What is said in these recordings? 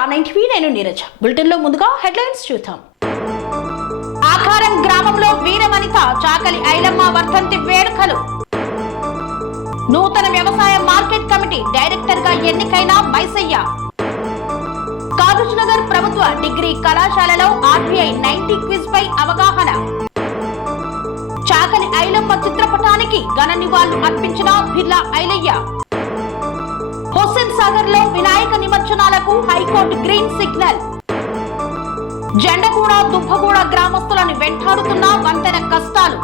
ఆర్9 నేను నీరజ. బులెటిన్ లో ముందుగా హెడ్లైన్స్ చూద్దాం. ఆకారం గ్రామంలో వీరవనిత చాకలి ఐలమ్మ వర్ధంతి వేడుకలు. నూతన వ్యవసాయ మార్కెట్ కమిటీ డైరెక్టర్ గా ఎన్నికైన మైసయ్య. కాగజ్నగర్ ప్రభుత్వ డిగ్రీ కళాశాలలో ఆర్బీఐ 90 క్విజ్ పై అవగాహన. చాకలి ఐలమ్మ చిత్రపటానికి ఘన నివాళులు అర్పించిన బిర్లా ఐలయ్య. హుస్సేన్ సాగర్ లో వినాయక నిమజ్జనాలకు high court green signal. Jendaguda Dubbaguda గ్రామస్తులను వెంటాడుతున్న వంతెన కష్టాలు.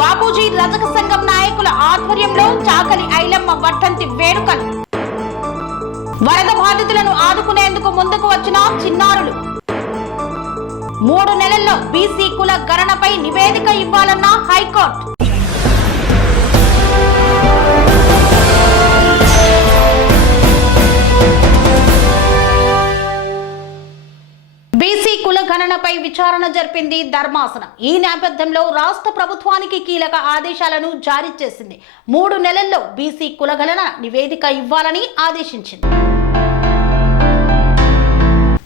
బాబూజీ రజక సంఘం నాయకుల ఆధ్వర్యంలో చాకలి ఐలమ్మ వర్ధంతి వేడుకలు. వరద బాధితులను ఆదుకునేందుకు ముందుకు వచ్చిన చిన్నారులు. 3 నెలల్లో బీసీ కుల గణనపై నివేదిక ఇవ్వాలన్న హైకోర్టు. బీసీ కుల గణనపై విచారణ జరిపింది ధర్మాసనం. ఈ నేపథ్యంలో రాష్ట్ర ప్రభుత్వానికి కీలక ఆదేశాలను జారీ చేసింది. 3 నెలల్లో బీసీ కుల గణన నివేదిక ఇవ్వాలని ఆదేశించింది.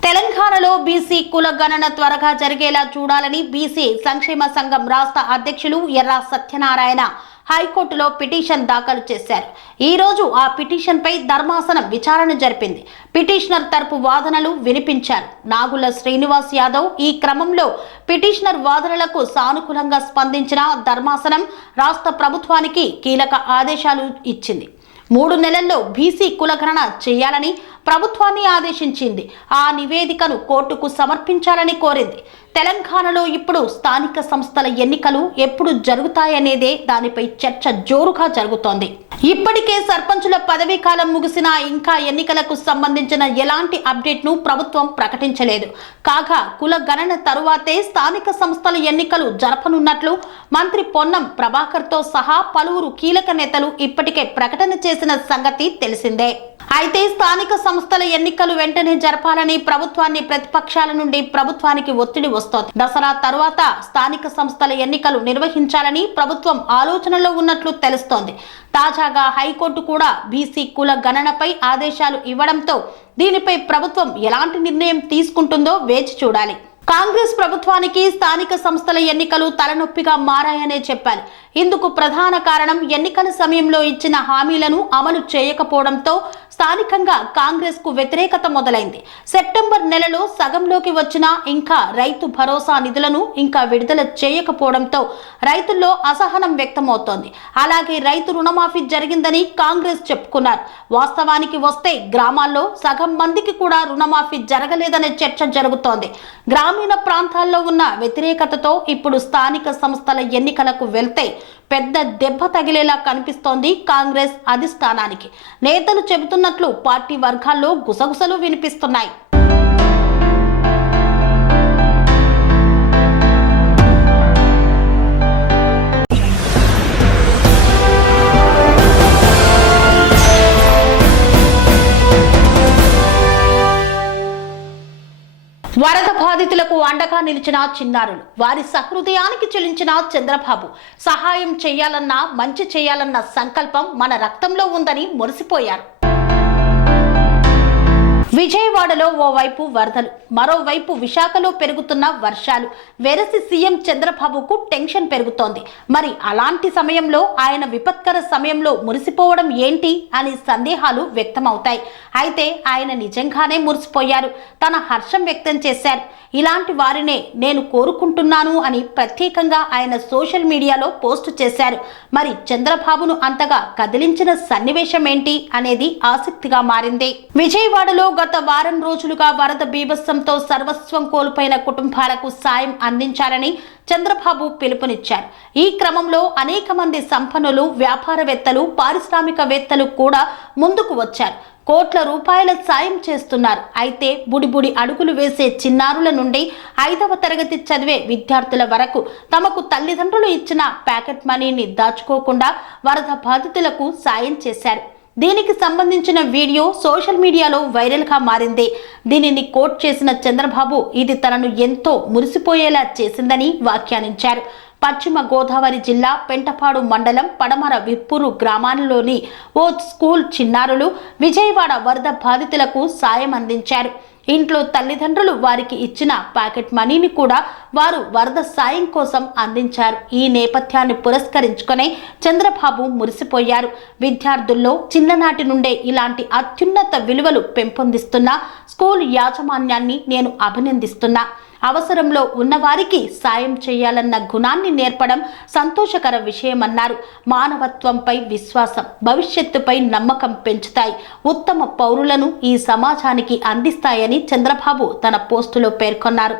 తెలంగాణలో బీసీ కుల గణన త్వరగా జరిగేలా చూడాలని బీసీ సంక్షేమ సంఘం రాష్ట్ర అధ్యక్షులు ఎర్రా సత్యనారాయణ హైకోర్టులో పిటిషన్ దాఖలు చేశారు. ఈ రోజు ఆ పిటిషన్ పై ధర్మాసనం విచారణ జరిపింది. పిటిషనర్ తరపు వాదనలు వినిపించారు. నాగుల శ్రీనివాస్ యాదవ్ ఈ క్రమంలో పిటిషనర్ వాదనలకు సానుకూలంగా స్పందించిన ధర్మాసనం రాష్ట్ర ప్రభుత్వానికి కీలక ఆదేశాలు ఇచ్చింది. 3 నెలల్లో బీసీ కులగణన చేయాలని ప్రభుత్వాన్ని ఆదేశించింది. ఆ నివేదికను కోర్టుకు సమర్పించాలని కోరింది. తెలంగాణలో ఇప్పుడు స్థానిక సంస్థల ఎన్నికలు ఎప్పుడు జరుగుతాయనేదే దానిపై చర్చ జోరుగా జరుగుతోంది. ఇప్పటికే సర్పంచుల పదవీ కాలం ముగిసినా ఇంకా ఎన్నికలకు సంబంధించిన ఎలాంటి అప్డేట్ ను ప్రభుత్వం ప్రకటించలేదు. కాగా కుల గణన తరువాతే స్థానిక సంస్థల ఎన్నికలు జరపనున్నట్లు మంత్రి పొన్నం ప్రభాకర్ తో సహా పలువురు కీలక నేతలు ఇప్పటికే ప్రకటన చేసిన సంగతి తెలిసిందే. అయితే స్థానిక సంస్థల ఎన్నికలు వెంటనే జరపాలని ప్రభుత్వాన్ని ప్రతిపక్షాల నుండి ప్రభుత్వానికి ఒత్తిడి వస్తోంది. దసరా తరువాత స్థానిక సంస్థల ఎన్నికలు నిర్వహించాలని ప్రభుత్వం ఆలోచనలో ఉన్నట్లు తెలుస్తోంది. తాజాగా హైకోర్టు కూడా బీసీ కుల గణనపై ఆదేశాలు ఇవ్వడంతో దీనిపై ప్రభుత్వం ఎలాంటి నిర్ణయం తీసుకుంటుందో వేచి చూడాలి. కాంగ్రెస్ ప్రభుత్వానికి స్థానిక సంస్థల ఎన్నికలు తలనొప్పిగా మారాయనే చెప్పాలి. ఇందుకు ప్రధాన కారణం ఎన్నికల సమయంలో ఇచ్చిన హామీలను అమలు చేయకపోవడంతో స్థానికంగా కాంగ్రెస్ కు వ్యతిరేకత మొదలైంది. సెప్టెంబర్ నెలలో సగంలోకి వచ్చిన ఇంకా రైతు భరోసా నిధులను ఇంకా విడుదల చేయకపోవడంతో రైతుల్లో అసహనం వ్యక్తమవుతోంది. అలాగే రైతు రుణమాఫీ జరిగిందని కాంగ్రెస్ చెప్పుకున్నారు. వాస్తవానికి వస్తే గ్రామాల్లో సగం మందికి కూడా రుణమాఫీ జరగలేదనే చర్చ జరుగుతోంది. గ్రామీణ ప్రాంతాల్లో ఉన్న వ్యతిరేకతతో ఇప్పుడు స్థానిక సంస్థల ఎన్నికలకు వెళ్తే పెద్ద దెబ్బ తగిలేలా కనిపిస్తోంది కాంగ్రెస్ అధిష్టానానికి. నేతలు చెబుతున్నట్లు పార్టీ వర్గాల్లో గుసగుసలు వినిపిస్తున్నాయి. వరద బాధితులకు అండగా నిలిచిన చిన్నారులు, వారి సహృదయానికి చెల్లించిన చంద్రబాబు సహాయం చేయాలన్న మంచి చేయాలన్న సంకల్పం మన రక్తంలో ఉందని మురిసిపోయారు. విజయవాడలో ఓవైపు వరదలు, మరోవైపు విశాఖలో పెరుగుతున్న వర్షాలు వెరసి సీఎం చంద్రబాబుకు టెన్షన్ పెరుగుతోంది. మరి అలాంటి సమయంలో ఆయన విపత్కర సమయంలో మురిసిపోవడం ఏంటి అని సందేహాలు వ్యక్తమవుతాయి. అయితే ఆయన నిజంగానే మురిసిపోయారు. తన హర్షం వ్యక్తం చేశారు. ఇలాంటి వారినే నేను కోరుకుంటున్నాను అని ప్రత్యేకంగా ఆయన సోషల్ మీడియాలో పోస్టు చేశారు. మరి చంద్రబాబును అంతగా కదిలించిన సన్నివేశం ఏంటి అనేది ఆసక్తిగా మారింది. విజయవాడలో గత వారం రోజులుగా వరద బీభత్సంతో సర్వస్వం కోల్పోయిన కుటుంబాలకు సాయం అందించాలని చంద్రబాబు పిలుపునిచ్చారు. ఈ క్రమంలో అనేక మంది సంపన్నులు, వ్యాపారవేత్తలు, పారిశ్రామికవేత్తలు కూడా ముందుకు వచ్చారు. కోట్ల రూపాయల సాయం చేస్తున్నారు. అయితే బుడిబుడి అడుగులు వేసే చిన్నారుల నుండి 5వ తరగతి చదివే విద్యార్థుల వరకు తమకు తల్లిదండ్రులు ఇచ్చిన ప్యాకెట్ మనీని దాచుకోకుండా వరద బాధితులకు సాయం చేశారు. దీనికి సంబంధించిన వీడియో సోషల్ మీడియాలో వైరల్ గా మారింది. దీనిని కోట్ చేసిన చంద్రబాబు ఇది తనను ఎంతో మురిసిపోయేలా చేసిందని వ్యాఖ్యానించారు. పశ్చిమ గోదావరి జిల్లా పెంటపాడు మండలం పడమర విప్పూరు గ్రామాలలోని ఓ స్కూల్ చిన్నారులు విజయవాడ వరద బాధితులకు సాయం అందించారు. ఇంట్లో తల్లిదండ్రులు వారికి ఇచ్చిన ప్యాకెట్ మనీని కూడా వారు వరద సాయం కోసం అందించారు. ఈ నేపథ్యాన్ని పురస్కరించుకునే చంద్రబాబు మురిసిపోయారు. విద్యార్థుల్లో చిన్ననాటి నుండే ఇలాంటి అత్యున్నత విలువలు పెంపొందిస్తున్న స్కూల్ యాజమాన్యాన్ని నేను అభినందిస్తున్నా. అవసరంలో ఉన్నవారికి సాయం చేయాలన్న గుణాన్ని నేర్పడం సంతోషకర విషయమన్నారు. మానవత్వంపై విశ్వాసం, భవిష్యత్తుపై నమ్మకం పెంచుతాయి, ఉత్తమ పౌరులను ఈ సమాజానికి అందిస్తాయని చంద్రబాబు తన పోస్టులో పేర్కొన్నారు.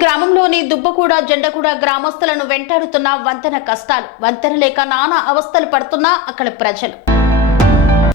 గ్రామంలోని దుబ్బగూడ జెండగూడ గ్రామస్తులను వెంటాడుతున్న వంతెన కష్టాలు. వంతెన లేక నానా అవస్థలు పడుతున్న అక్కడ ప్రజలు.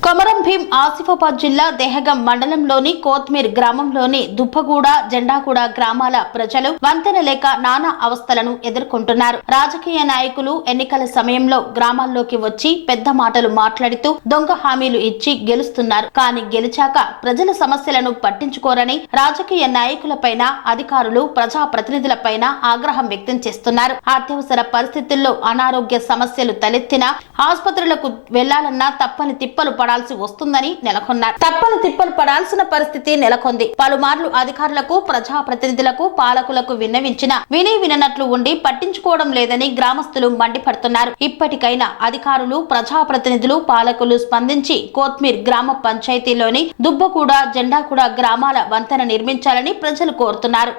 కొమరం భీం ఆసిఫాబాద్ జిల్లా దెహగం మండలంలోని కోత్మీర్ గ్రామంలోని దుబ్బగూడ జెండాగూడ గ్రామాల ప్రజలు వంతెన లేక నానా అవస్థలను ఎదుర్కొంటున్నారు. రాజకీయ నాయకులు ఎన్నికల సమయంలో గ్రామాల్లోకి వచ్చి పెద్ద మాటలు మాట్లాడుతూ దొంగ హామీలు ఇచ్చి గెలుస్తున్నారు. కానీ గెలిచాక ప్రజల సమస్యలను పట్టించుకోరని రాజకీయ నాయకులపైన, అధికారులు, ప్రజాప్రతినిధులపైన ఆగ్రహం వ్యక్తం చేస్తున్నారు. అత్యవసర పరిస్థితుల్లో అనారోగ్య సమస్యలు తలెత్తినా ఆసుపత్రులకు వెళ్లాలన్నా తప్పని తిప్పలు పడాల్సి వస్తుందని నెలకొన్నారు. తప్పని తిప్పలు పడాల్సిన పరిస్థితి నెలకొంది. పలుమార్లు అధికారులకు, ప్రజాప్రతినిధులకు, పాలకులకు విన్నవించినా విననట్లు ఉండి పట్టించుకోవడం లేదని గ్రామస్తులు మండిపడుతున్నారు. ఇప్పటికైనా అధికారులు, ప్రజాప్రతినిధులు, పాలకులు స్పందించి కోత్మీర్ గ్రామ పంచాయతీలోని దుబ్బగూడ జెండాగూడ గ్రామాల వంతెన నిర్మించాలని ప్రజలు కోరుతున్నారు.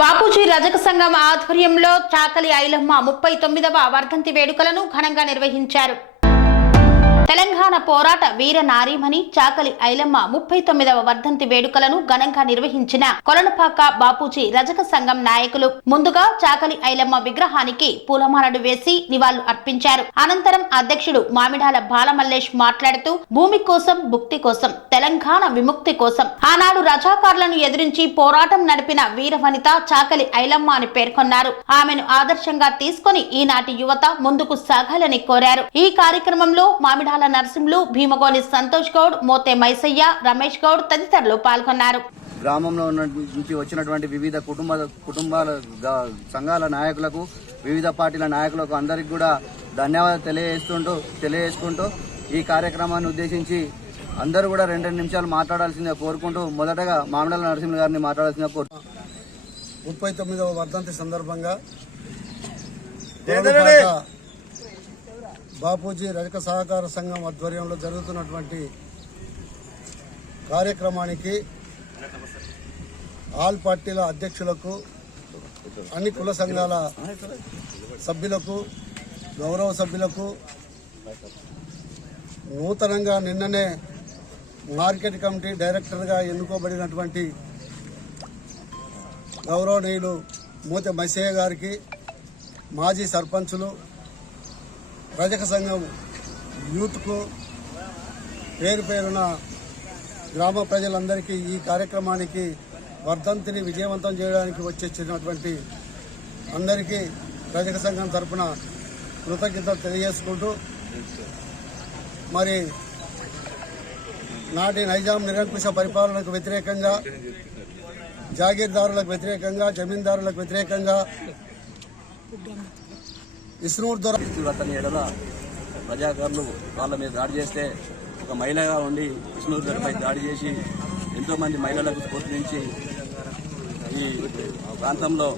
బాపూజీ రజక సంఘం ఆధ్వర్యంలో చాకలి ఐలమ్మ 39వ వర్ధంతి వేడుకలను ఘనంగా నిర్వహించారు. తెలంగాణ పోరాట వీర నారీమణి చాకలి ఐలమ్మ 39వ వర్ధంతి వేడుకలను ఘనంగా నిర్వహించిన కొలనుపాక బాపూజీ రజక సంఘం నాయకులు ముందుగా చాకలి ఐలమ్మ విగ్రహానికి పూలమాలలు వేసి నివాళులు అర్పించారు. అనంతరం అధ్యక్షుడు మామిడాల బాలమల్లేష్ మాట్లాడుతూ భూమి కోసం, భుక్తి కోసం, తెలంగాణ విముక్తి కోసం ఆనాడు రజాకారులను ఎదిరించి పోరాటం నడిపిన వీరవనిత చాకలి ఐలమ్మ అని పేర్కొన్నారు. ఆమెను ఆదర్శంగా తీసుకుని ఈనాటి యువత ముందుకు సాగాలని కోరారు. ఈ కార్యక్రమంలో మామిడాల నరసింహులు, భీమగోని సంతోష్ గౌడ్, మోతే మైసయ్య, రమేష్ గౌడ్ తదితరులు పాల్గొన్నారు. గ్రామంలో నుంచి వచ్చినటువంటి వివిధ కుటుంబాల సంఘాల నాయకులకు, వివిధ పార్టీల నాయకులకు అందరికి కూడా ధన్యవాదాలు తెలియజేసుకుంటూ ఈ కార్యక్రమాన్ని ఉద్దేశించి అందరూ కూడా 2 నిమిషాలు మాట్లాడాల్సిందిగా కోరుకుంటూ మొదటగా మామిడాల నరసింహులు గారిని మాట్లాడాల్సిందిగా కోరుకుంటూ 39వ వర్ధంతి సందర్భంగా బాపూజీ రజక సహకార సంఘం ఆధ్వర్యంలో జరుగుతున్నటువంటి కార్యక్రమానికి ఆల్ పార్టీల అధ్యక్షులకు, అన్ని కుల సంఘాల సభ్యులకు, గౌరవ సభ్యులకు, నూతనంగా నిన్ననే మార్కెట్ కమిటీ డైరెక్టర్గా ఎన్నుకోబడినటువంటి గౌరవనీయులు మూత మైసయ్య గారికి, మాజీ సర్పంచులు, రజక సంఘం యూత్కు పేరు పేరున గ్రామ ప్రజలందరికీ ఈ కార్యక్రమానికి వర్ధంతిని విజయవంతం చేయడానికి వచ్చేసినటువంటి అందరికీ రజక సంఘం తరఫున కృతజ్ఞతలు తెలియజేసుకుంటూ మరి నాటి నైజాం నిరంకుశ పరిపాలనకు వ్యతిరేకంగా, జాగీర్దారులకు వ్యతిరేకంగా, జమీందారులకు వ్యతిరేకంగా ఇస్నూర్ దొర అతని ఎడల ప్రజాకారులు వాళ్ళ మీద దాడి చేస్తే ఒక మహిళగా ఉండి ఇస్నూర్ దొరపై దాడి చేసి ఎంతోమంది మహిళలకు స్ఫూర్తించి ఈ ప్రాంతంలో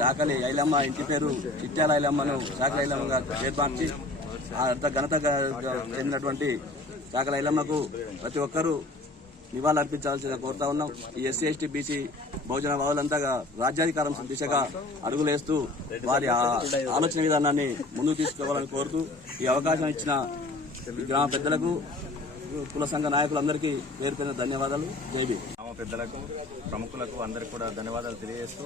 చాకలి ఐలమ్మ ఇంటి పేరు చిట్యాల ఐలమ్మను చాకలి ఐలమ్మగా పేరు మార్చి అంత ఘనత చెందినటువంటి చాకలి ఐలమ్మకు ప్రతి ఒక్కరూ నివాళులర్పించాల్సిన కోరుతా ఉన్నాం. ఈ ఎస్సీ ఎస్టీ బీసీ బహుజన భావులంతా రాజ్యాధికారం దిశగా అడుగులేస్తూ వారి ఆలోచన విధానాన్ని ముందుకు తీసుకోవాలని కోరుతూ ఈ అవకాశం ఇచ్చిన గ్రామ పెద్దలకు, కుల సంఘ నాయకులందరికీ పేరు పేరున ధన్యవాదాలు. జైబీ. గ్రామ పెద్దలకు, ప్రముఖులకు అందరికీ కూడా ధన్యవాదాలు తెలియజేస్తూ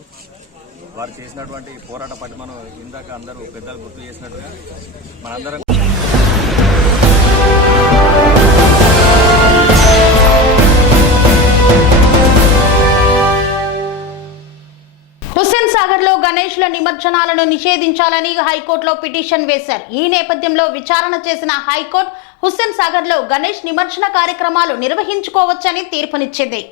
వారు చేసినటువంటి పోరాట పటిమను ఇందాక అందరూ పెద్దలు గుర్తు చేసినట్టుగా మనందరం హుస్సేన్ సాగర్ లో గణేష్ల నిమజ్జనాలను నిషేధించాలని హైకోర్టులో పిటిషన్ వేశారు. ఈ నేపథ్యంలో విచారణ చేసిన హైకోర్టు హుస్సేన్ సాగర్ లో గణేష్ నిమజ్జన కార్యక్రమాలు నిర్వహించుకోవచ్చని తీర్పునిచ్చింది.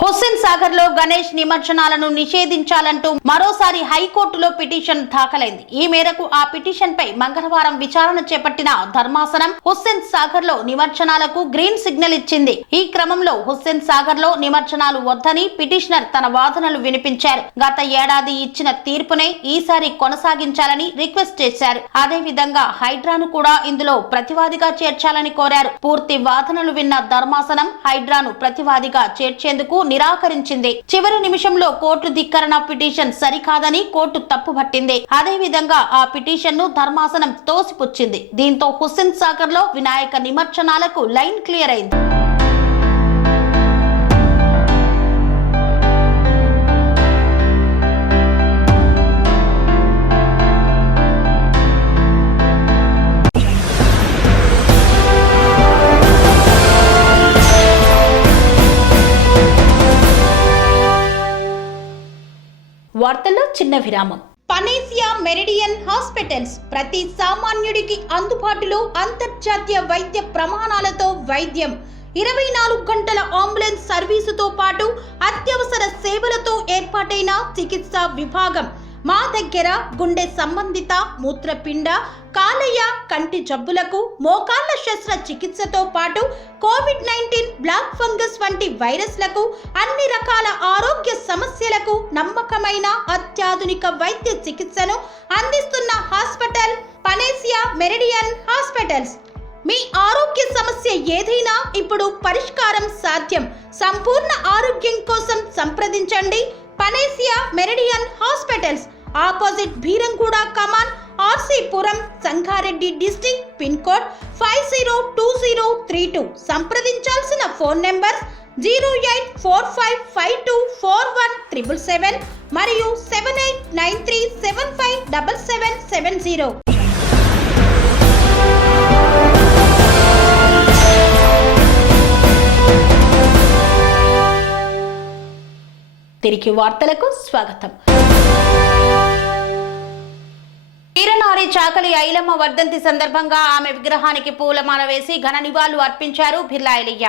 హుస్సేన్ సాగర్ లో గణేష్ నిమజ్జనాలను నిషేధించాలంటూ మరోసారి హైకోర్టులో పిటిషన్ దాఖలైంది. ఈ మేరకు ఆ పిటిషన్ పై మంగళవారం విచారణ చేపట్టిన ధర్మాసనం హుస్సేన్ సాగర్ లో నిమజ్జనాలకు గ్రీన్ సిగ్నల్ ఇచ్చింది. ఈ క్రమంలో హుస్సేన్ సాగర్ లో నిమజ్జనాలు వద్దని పిటిషనర్ తన వాదనలు వినిపించారు. గత ఏడాది ఇచ్చిన తీర్పునే ఈసారి కొనసాగించాలని రిక్వెస్ట్ చేశారు. అదే విధంగా హైడ్రాను కూడా ఇందులో ప్రతివాదిగా చేర్చాలని కోరారు. పూర్తి వాదనలు విన్న ధర్మాసనం హైడ్రాను ప్రతివాదిగా చేర్చేందుకు నిరాకరించింది. చివరి నిమిషంలో కోర్టు ధిక్కరణ పిటిషన్ సరికాదని కోర్టు తప్పుపట్టింది. అదే విధంగా ఆ పిటిషన్ ను ధర్మాసనం తోసిపుచ్చింది. దీంతో హుస్సేన్ సాగర్ లో వినాయక నిమజ్జనాలకు లైన్ క్లియర్ అయింది. వార్తల్లో చిన్న విరామం. పనేసియా మెరిడియన్ హాస్పిటల్స్ ప్రతి సామాన్యుడికి అందుబాటులో అంతర్జాతీయ వైద్య ప్రమాణాలతో వైద్యం, 24 గంటల అంబులెన్స్ సర్వీసుతో పాటు అత్యవసర సేవలతో ఏర్పాటైన చికిత్సా విభాగం. మా దగ్గర గుండె సంబంధిత, మూత్రపిండ, కాలేయ, కంటి జబ్బులకు, మోకాళ్ల శస్త్ర చికిత్సతో పాటు కోవిడ్-19, బ్లాక్ ఫంగస్ వంటి వైరస్లకు, అన్ని రకాల ఆరోగ్య సమస్యలకు నమ్మకమైన అత్యాధునిక వైద్య చికిత్సను అందిస్తున్న హాస్పిటల్ పనేసియా మెరిడియన్ హాస్పిటల్స్. మీ ఆరోగ్య సమస్య ఏదైనా ఇప్పుడు పరిష్కారం సాధ్యం. సంపూర్ణ ఆరోగ్యం కోసం సంప్రదించండి Panacea Meridian hospitals. Opposite Bheeramguda కమాన్, RC Puram, Sangareddy district. Pin code 502032. సంప్రదించాల్సిన ఫోన్ నెంబర్ 0845524177 మరియు 7893757770. తిరిగి వార్తలకు స్వాగతం. వీరనారి చాకలి ఐలమ్మ వర్ధంతి సందర్భంగా ఆమె విగ్రహానికి పూలమాల వేసి ఘన నివాళులు అర్పించారు బిర్లా ఐలయ్య.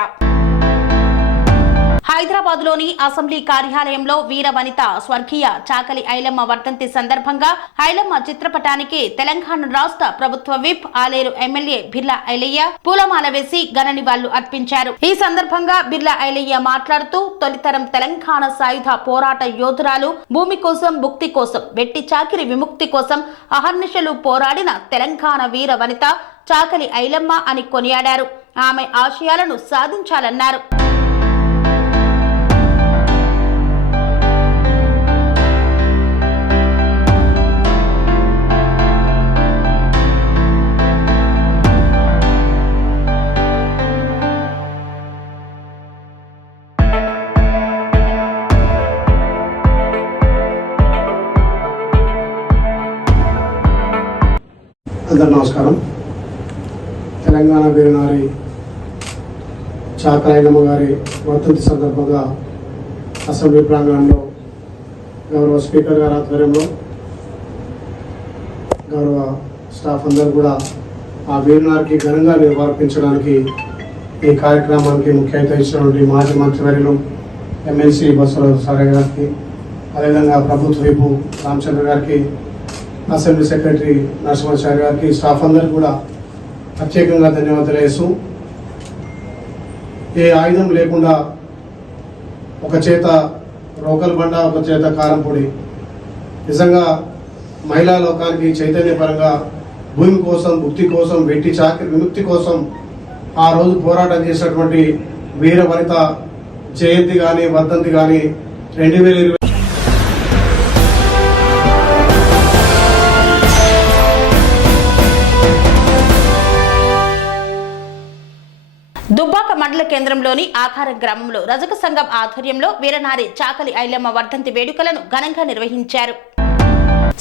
హైదరాబాద్ లోని అసెంబ్లీ కార్యాలయంలో వీర వనిత స్వర్గీయ చాకలి ఐలమ్మ వర్ధంతి సందర్భంగా ఐలమ్మ చిత్రపటానికి తెలంగాణ రాష్ట్ర ప్రభుత్వ విప్ ఆలేరు ఎమ్మెల్యే బిర్లా ఐలయ్య పూలమాల వేసి ఘన నివాళులు అర్పించారు. ఈ సందర్భంగా బిర్లా ఐలయ్య మాట్లాడుతూ తొలితరం తెలంగాణ సాయుధ పోరాట యోధురాలు, భూమి కోసం, భుక్తి కోసం, వెట్టి చాకిరి విముక్తి కోసం అహర్నిశలు పోరాడిన తెలంగాణ వీర వనిత చాకలి ఐలమ్మ అని కొనియాడారు. ఆమె ఆశయాలను సాధించాలన్నారు. అందరు నమస్కారం. తెలంగాణ వీరనారి చాకలి ఐలమ్మ గారి వర్ధంతి సందర్భంగా అసెంబ్లీ ప్రాంగణంలో గౌరవ స్పీకర్ గారి ఆధ్వర్యంలో గౌరవ స్టాఫ్ అందరూ కూడా ఆ వీరునారికి ఘనంగా నివాళులర్పించడానికి ఈ కార్యక్రమానికి ముఖ్య అతిథి ఇచ్చినటువంటి మాజీ మంత్రివర్యులు ఎమ్మెల్సీ బసవరాజు సారయ్య గారికి, అదేవిధంగా ప్రభుత్వ వైపు రామచంద్ర గారికి, అసెంబ్లీ సెక్రటరీ నరసింహాచారి గారికి, స్టాఫ్ అందరికీ కూడా ప్రత్యేకంగా ధన్యవాదాలు తెలియజేస్తూ, ఏ ఆయుధం లేకుండా ఒక చేత రోకల్ బండ, ఒక చేత కారంపొడి, నిజంగా మహిళా లోకానికి చైతన్యపరంగా భూమి కోసం, భుక్తి కోసం, వెట్టి చాకరి విముక్తి కోసం ఆ రోజు పోరాటం చేసినటువంటి వీర వనిత జయంతి కానీ వర్ధంతి కానీ 2020 దుబ్బాక మండల కేంద్రంలోని ఆకారం గ్రామంలో రజక సంఘం ఆధ్వర్యంలో వీరనారి చాకలి ఐలమ్మ వర్ధంతి వేడుకలను ఘనంగా నిర్వహించారు.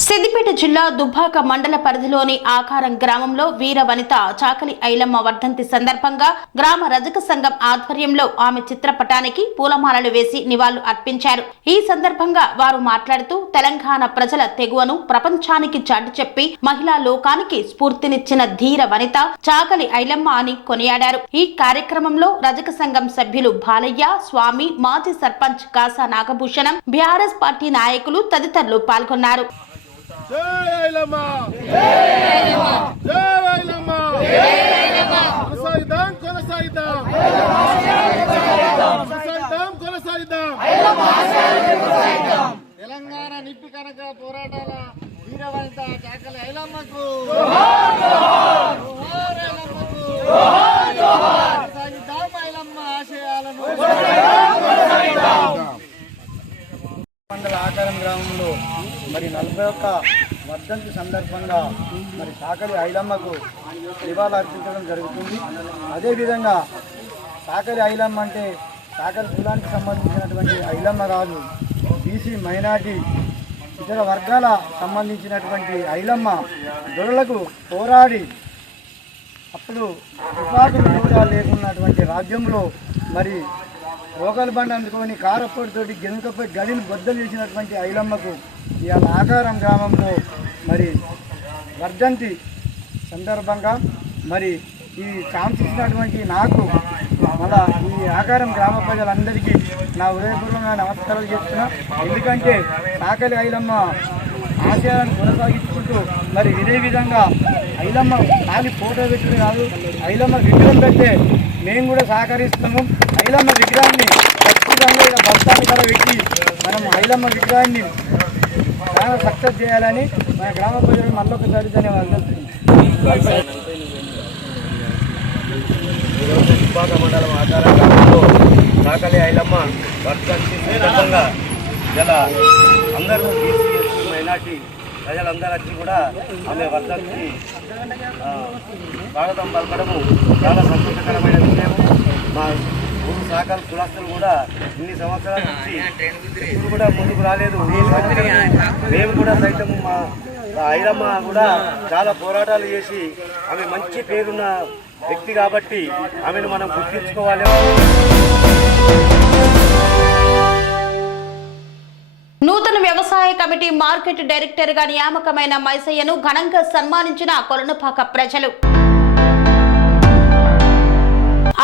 సిద్దిపేట జిల్లా దుబ్బాక మండల పరిధిలోని ఆకారం గ్రామంలో వీర వనిత చాకలి ఐలమ్మ వర్ధంతి సందర్భంగా గ్రామ రజక సంఘం ఆధ్వర్యంలో ఆమె చిత్రపటానికి పూలమాలలు వేసి నివాళులు అర్పించారు. ఈ సందర్భంగా వారు మాట్లాడుతూ తెలంగాణ ప్రజల తెగువను ప్రపంచానికి చాటి చెప్పి మహిళా లోకానికి స్ఫూర్తినిచ్చిన ధీర వనిత చాకలి ఐలమ్మ అని కొనియాడారు. ఈ కార్యక్రమంలో రజక సంఘం సభ్యులు బాలయ్య, స్వామి, మాజీ సర్పంచ్ కాసా నాగభూషణం, బీఆర్ఎస్ పార్టీ నాయకులు తదితరులు పాల్గొన్నారు. తెలంగాణ నిప్పి కనుక పోరాటాల వీరవనిత చాకలి ఐలమ్మకు ఐలమ్మ ఆశయాలను మండల ఆకారం గ్రామంలో మరి 41వ వర్ధంతి సందర్భంగా మరి చాకలి ఐలమ్మకు నివాళులు అర్పించడం జరుగుతుంది. అదేవిధంగా చాకలి ఐలమ్మ అంటే చాకలి కులానికి సంబంధించినటువంటి ఐలమ్మ కాదు, బీసీ, మైనార్టీ, ఇతర వర్గాల సంబంధించినటువంటి ఐలమ్మ దొరలకు పోరాడి అప్పుడు తుపాకులు కూడా లేకున్నటువంటి రాజ్యంలో మరి రోకల్ బండ అందుకొని కారప్పటితోటి గెనుకపై గడిని బద్దలు చేసినటువంటి ఐలమ్మకు ఇవాళ ఆకారం గ్రామంలో మరి వర్ధంతి సందర్భంగా మరి ఈ ఛాన్స్ ఇచ్చినటువంటి నాకు మళ్ళా ఈ ఆకారం గ్రామ ప్రజలందరికీ నా హృదయపూర్వకంగా నమస్కారాలు చెప్తున్నా. ఎందుకంటే చాకలి ఐలమ్మ ఆశయాలను కొనసాగించుకుంటూ మరి ఇదే విధంగా ఐలమ్మ ఖాళీ ఫోటో పెట్టుడు కాదు, ఐలమ్మ విగ్రహం పెడితే మేము కూడా సహకరిస్తున్నాము. ఐలమ్మ విగ్రహాన్ని ఖచ్చితంగా ఇలా బస్తాన్ని కూడా పెట్టి మనం ఐలమ్మ విగ్రహాన్ని చాలా సక్సెస్ చేయాలని మన గ్రామ ప్రజలకు మళ్ళొకసారి ధన్యవాదాలు. దుబ్బాక మండలం ఆకారం గ్రామంలో చాకలి ఐలమ్మ వర్ధంతి సందర్భంగా ఇలా అందరూ బీసీ, ఎస్సీ, మైనార్టీ ప్రజలందరూ వచ్చి కూడా ఆమె వర్ధంతిని స్వాగతం పలకడము చాలా సంతోషకరమైన విషయం. మా ఊరు సహకార కులస్తులు కూడా ఇన్ని సంవత్సరాల నుంచి ఎప్పుడు కూడా ముందుకు రాలేదు. ఈ సంవత్సరం మేము కూడా సైతం మా ఐలమ్మ కూడా చాలా పోరాటాలు చేసి ఆమె మంచి పేరున్న వ్యక్తి కాబట్టి ఆమెను మనం గుర్తించుకోవాలి. నూతన వ్యవసాయ కమిటీ మార్కెట్ డైరెక్టర్ గా నియామకమైన మైసయ్యను ఘనంగా సన్మానించిన కొలనుపాక ప్రజలు.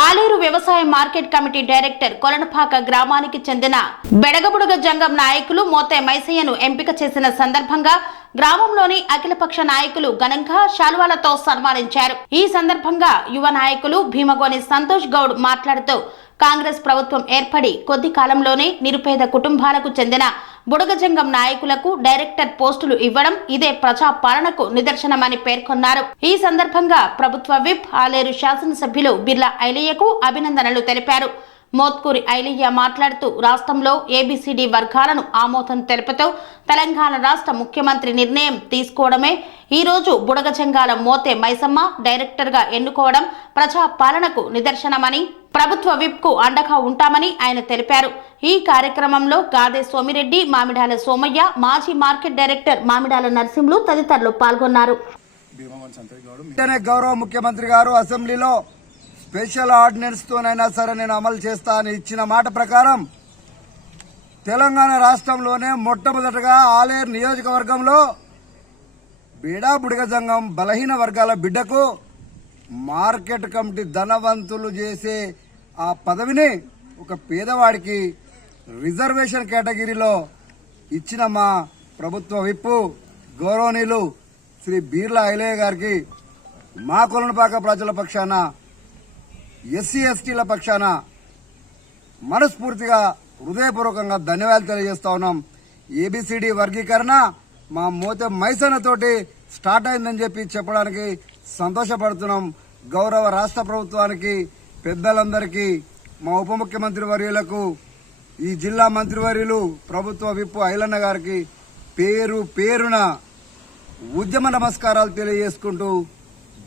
ఆలేరు వ్యవసాయ మార్కెట్ కమిటీ డైరెక్టర్ కొలనుపాక గ్రామానికి చెందిన బెడగబుడుగ జంగం నాయకులు మోతే మైసయ్యను ఎంపిక చేసిన సందర్భంగా గ్రామంలోని అఖిలపక్ష నాయకులు ఘనంగా శాలువాలతో సన్మానించారు. ఈ సందర్భంగా యువ నాయకులు భీమగోని సంతోష్ గౌడ్ మాట్లాడుతూ కాంగ్రెస్ ప్రభుత్వం ఏర్పడి కొద్ది కాలంలోనే నిరుపేద కుటుంబాలకు చెందిన బుడగజంగం నాయకులకు డైరెక్టర్ పోస్టులు ఇవ్వడం ఇదే ప్రజా పాలనకు నిదర్శనమని పేర్కొన్నారు. ఈ సందర్భంగా ప్రభుత్వ విప్ ఆలేరు శాసనసభ్యులు బిర్లా ఐలయ్యకు అభినందనలు తెలిపారు. మోత్కూరి ఐలయ్య మాట్లాడుతూ రాష్ట్రంలో ఏబిసిడి వర్గాలను ఆమోదం తెలుపుతూ తెలంగాణ రాష్ట్ర ముఖ్యమంత్రి నిర్ణయం తీసుకోవడమే ఈ రోజు బుడగజంగాల మోతే మైసమ్మ డైరెక్టర్ గా ఎన్నుకోవడం ప్రజా పాలనకు నిదర్శనమని, ప్రభుత్వ విప్ కు అండగా ఉంటామని ఆయన తెలిపారు. ఈ కార్యక్రమంలో గాదే సోమిరెడ్డి, మామిడాల సోమయ్య, మాజీ మార్కెట్ డైరెక్టర్ మామిడాల నరసింహులు తదితరులు పాల్గొన్నారు. గౌరవ ముఖ్యమంత్రి గారు అసెంబ్లీలో స్పెషల్ ఆర్డినెన్స్ తోనైనా సరే నేను అమలు చేస్తా అని ఇచ్చిన మాట ప్రకారం తెలంగాణ రాష్ట్రంలోనే మొట్టమొదటగా ఆలేరు నియోజకవర్గంలో బేడా బుడగ సంఘం బలహీన వర్గాల బిడ్డకు మార్కెట్ కమిటీ ధనవంతులు చేసే ఆ పదవిని ఒక పేదవాడికి రిజర్వేషన్ కేటగిరీలో ఇచ్చిన మా ప్రభుత్వ విప్పు గౌరవనీయులు శ్రీ బీర్ల ఐలయ్య గారికి మా కొలనుపాక ప్రజల పక్షాన ఎస్సీ ఎస్టీల పక్షాన మనస్ఫూర్తిగా హృదయపూర్వకంగా ధన్యవాదాలు తెలియజేస్తా ఉన్నాం. ఏబిసిడి వర్గీకరణ మా మోతే మైసనతోటి స్టార్ట్ అయిందని చెప్పి చెప్పడానికి సంతోషపడుతున్నాం. గౌరవ రాష్ట్ర ప్రభుత్వానికి, పెద్దలందరికీ, మా ఉప ముఖ్యమంత్రి వర్యులకు, ఈ జిల్లా మంత్రివర్యులు, ప్రభుత్వ విప్పు ఐలన్న గారికి పేరు పేరున ఉద్యమ నమస్కారాలు తెలియజేసుకుంటూ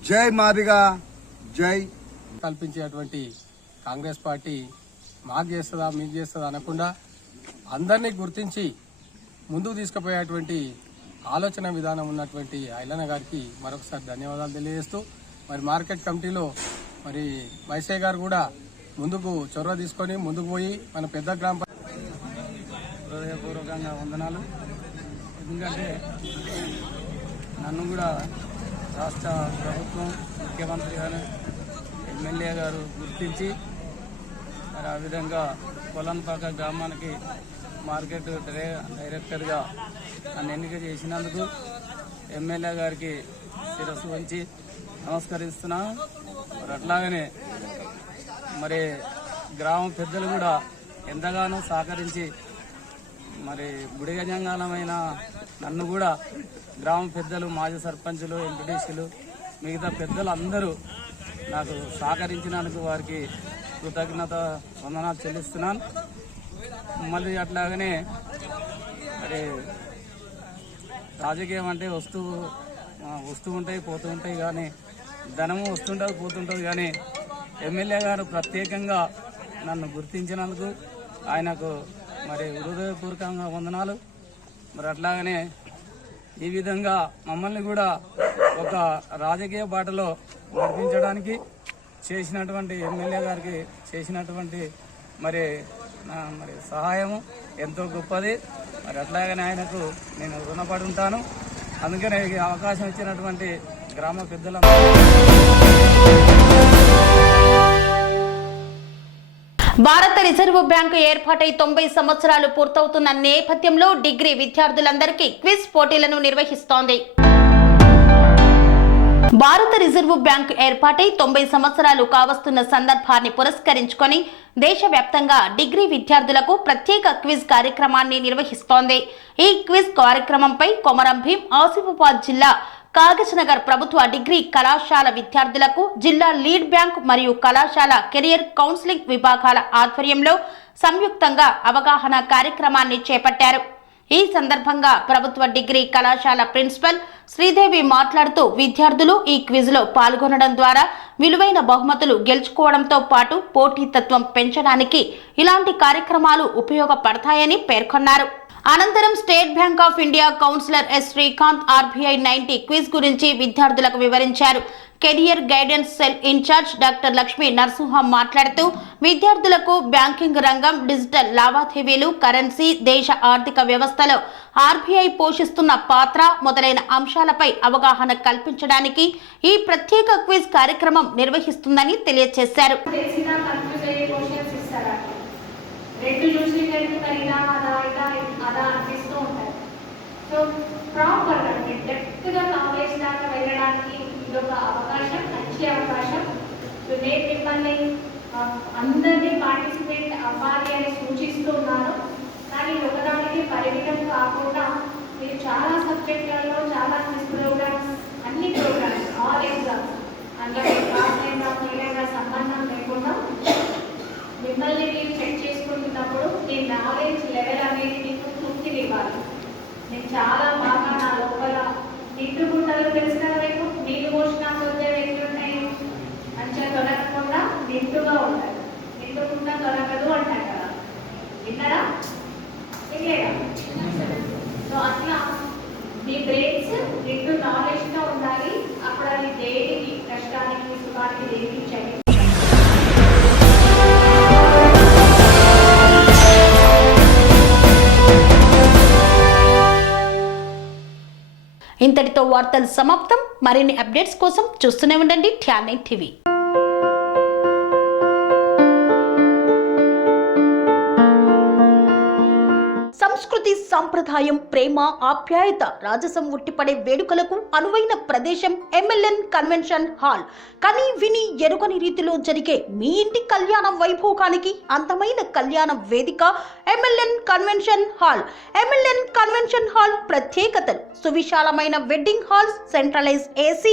జై మాదిగా జై. కల్పించేటువంటి కాంగ్రెస్ పార్టీ మాకు చేస్తుందా మీకు చేస్తుందా అనకుండా అందరినీ గుర్తించి ముందుకు తీసుకుపోయేటువంటి ఆలోచన విధానం ఉన్నటువంటి ఐలన్న గారికి మరొకసారి ధన్యవాదాలు తెలియజేస్తూ, మరి మార్కెట్ కమిటీలో మరి వైసే గారు కూడా ముందుకు చొరవ తీసుకొని ముందుకు పోయి మన పెద్ద గ్రామ హృదయపూర్వకంగా వందనాలు. ఎందుకంటే నన్ను కూడా రాష్ట్ర ప్రభుత్వం, ముఖ్యమంత్రి గారు, ఎమ్మెల్యే గారు గుర్తించి మరి ఆ విధంగా కొలన్పాక గ్రామానికి మార్కెట్ డైరెక్టర్గా నన్ను ఎన్నిక చేసినందుకు ఎమ్మెల్యే గారికి శిరస్సు వంచి నమస్కరిస్తున్నాను. మరి అట్లాగనే మరి గ్రామ పెద్దలు కూడా ఎంతగానో సహకరించి మరి బుడిగ జంగాలమైన నన్ను కూడా గ్రామ పెద్దలు, మాజీ సర్పంచులు, ఎంపీటీసీలు, మిగతా పెద్దలు అందరూ నాకు సహకరించినందుకు వారికి కృతజ్ఞత వందనాలు చెల్లిస్తున్నాను. మళ్ళీ అట్లాగనే మరి రాజకీయం అంటే వస్తూ ఉంటాయి పోతూ ఉంటాయి, కానీ ధనము వస్తుంటుంది పోతుంటుంది. కానీ ఎమ్మెల్యే గారు ప్రత్యేకంగా నన్ను గుర్తించినందుకు ఆయనకు మరి హృదయపూర్వకంగా వందనాలు. మరి అట్లాగనే ఈ విధంగా మమ్మల్ని కూడా ఒక రాజకీయ బాటలో నడిపించడానికి చేసినటువంటి ఎమ్మెల్యే గారికి చేసినటువంటి మరి సహాయము ఎంతో గొప్పది. మరి అట్లాగనే ఆయనకు నేను రుణపడి ఉంటాను. అందుకనే ఈ అవకాశం ఇచ్చినటువంటి గ్రామ పెద్దలందరూ. భారత రిజర్వ్ బ్యాంకు ఏర్పాటై 90 సంవత్సరాలు పూర్తవుతున్న నేపథ్యంలో డిగ్రీ విద్యార్థులందరికీ క్విజ్ పోటీలను నిర్వహిస్తోంది. భారత రిజర్వ్ బ్యాంకు ఏర్పాటై 90 సంవత్సరాలు కావస్తున్న సందర్భాన్ని పురస్కరించుకొని దేశవ్యాప్తంగా డిగ్రీ విద్యార్థులకు ప్రత్యేక క్విజ్ కార్యక్రమాన్ని నిర్వహిస్తోంది. ఈ క్విజ్ కార్యక్రమంపై కొమరం భీం, ఆసిఫాబాద్ జిల్లా కాగజ్నగర్ ప్రభుత్వ డిగ్రీ కళాశాల విద్యార్థులకు జిల్లా లీడ్ బ్యాంక్ మరియు కళాశాల కెరియర్ కౌన్సిలింగ్ విభాగాల ఆధ్వర్యంలో సంయుక్తంగా అవగాహన కార్యక్రమాన్ని చేపట్టారు. ఈ సందర్భంగా ప్రభుత్వ డిగ్రీ కళాశాల ప్రిన్సిపల్ శ్రీదేవి మాట్లాడుతూ విద్యార్థులు ఈ క్విజ్లో పాల్గొనడం ద్వారా విలువైన బహుమతులు గెలుచుకోవడంతో పాటు పోటీతత్వం పెంచడానికి ఇలాంటి కార్యక్రమాలు ఉపయోగపడతాయని పేర్కొన్నారు. అనంతరం State Bank of India counsellor S Srikanth RBI 90 quiz గురించి విద్యార్థులకు వివరించారు. Career guidance cell in-charge doctor Lakshmi Narasimham మాట్లాడుతూ విద్యార్థులకు బ్యాంకింగ్ రంగం, డిజిటల్ లావాదేవీలు, కరెన్సీ, దేశ ఆర్థిక వ్యవస్థలో RBI పోషిస్తున్న పాత్ర మొదలైన అంశాలపై అవగాహన కల్పించడానికి ఈ ప్రత్యేక క్విజ్ కార్యక్రమం నిర్వహిస్తుందని తెలియజేశారు. రెండు చూసినట్టు కలిగినా అదా అనిపిస్తూ ఉంటారు. సో ప్రాపర్గా డెప్త్గా నాలెడ్జ్ దాకా వెళ్ళడానికి ఇది ఒక అవకాశం, మంచి అవకాశం. సో నేను మిమ్మల్ని అందరినీ పార్టిసిపేట్ అవ్వాలి అని సూచిస్తున్నాను. కానీ ఒకదానికి పరిమితం కాకుండా మీరు చాలా సబ్జెక్టులలో చాలా ప్రోగ్రామ్స్, అన్ని ప్రోగ్రామ్స్, ఆల్ ఎగ్జామ్స్, అందులో క్లాస్ అయినా ఫెయిల్ సంబంధం లేకుండా మిమ్మల్ని మీరు చెక్ చేసుకుంటున్నప్పుడు మీ నాలెడ్జ్ లెవెల్ అనేది మీకు తృప్తినివ్వాలి. నేను చాలా బాగా నా లోపల నిండు గుంటలు తెలుసు కదా, మీకు నీళ్ళు పోసినా కొద్దే ఎట్లుంటాయి, మంచిగా దొరకకుండా నిండుగా ఉంటాయి. నిండు గుంట దొరకదు అంటారు కదా, విన్నారా? వినలేదా? సో అట్లా మీ బ్రెయిన్స్ నిండు నాలెడ్జ్గా ఉండాలి. అప్పుడు అది దేనికి, కష్టానికి, సుఖానికి దేనికి చదివి. ఇంతటితో వార్తలు సమాప్తం. మరిన్ని అప్డేట్స్ కోసం చూస్తూనే ఉండండి TR9 TV. సంస్కృతి, సంప్రదాయం, ప్రేమ, ఆప్యాయత, రాజసం ఉట్టిపడే వేడుకలకు అనువైన ప్రదేశం MLN కన్వెన్షన్ హాల్. కని విని ఎరుగని రీతిలో జరిగే మీ ఇంటి కళ్యాణ వైభోగానికి అందమైన కళ్యాణ వేదిక MLN convention hall. MLN convention hall ప్రత్యేకతలు: సువిశాలమైన wedding halls, centralise AC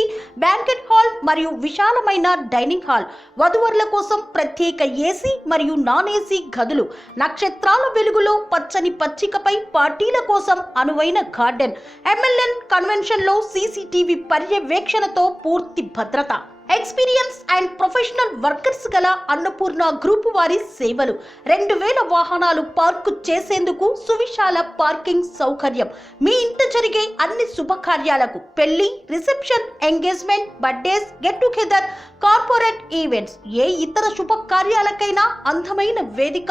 banquet hall మరియు విశాలమైన డైనింగ్ హాల్. వధువరుల కోసం ప్రత్యేక AC మరియు నాన్ AC గదులు. నక్షత్రాల వెలుగులో పచ్చని పచ్చికపై పార్టీల కోసం అనువైన గార్డెన్. MLN కన్వెన్షన్ లో CCTV పర్యవేక్షణతో పూర్తి భద్రత. ఎక్స్పీరియన్స్ అండ్ ప్రొఫెషనల్ వర్కర్స్ గల అన్నపూర్ణ గ్రూప్ వారి సేవలు. 2000 వాహనాలు పార్కు చేసేందుకు సువిశాల పార్కింగ్ సౌకర్యం. మీ ఇంట జరిగే అన్ని శుభకార్యాలకు, పెళ్లి, reception, engagement, birthdays, get together, corporate events, ఏ ఇతర శుభకార్యాలకైనా అందమైన వేదిక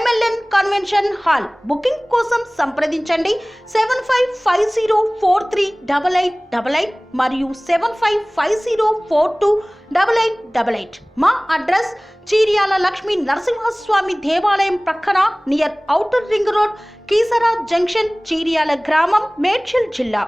MLN కన్వెన్షన్ హాల్. బుకింగ్ కోసం సంప్రదించండి 7550438888 మరియు 7550428888. మా అడ్రస్ చీర్యాల లక్ష్మీ నరసింహస్వామి దేవాలయం ప్రక్కన, near outer ring road, Keesara junction, Cheeryal గ్రామం, మేడ్చల్ జిల్లా.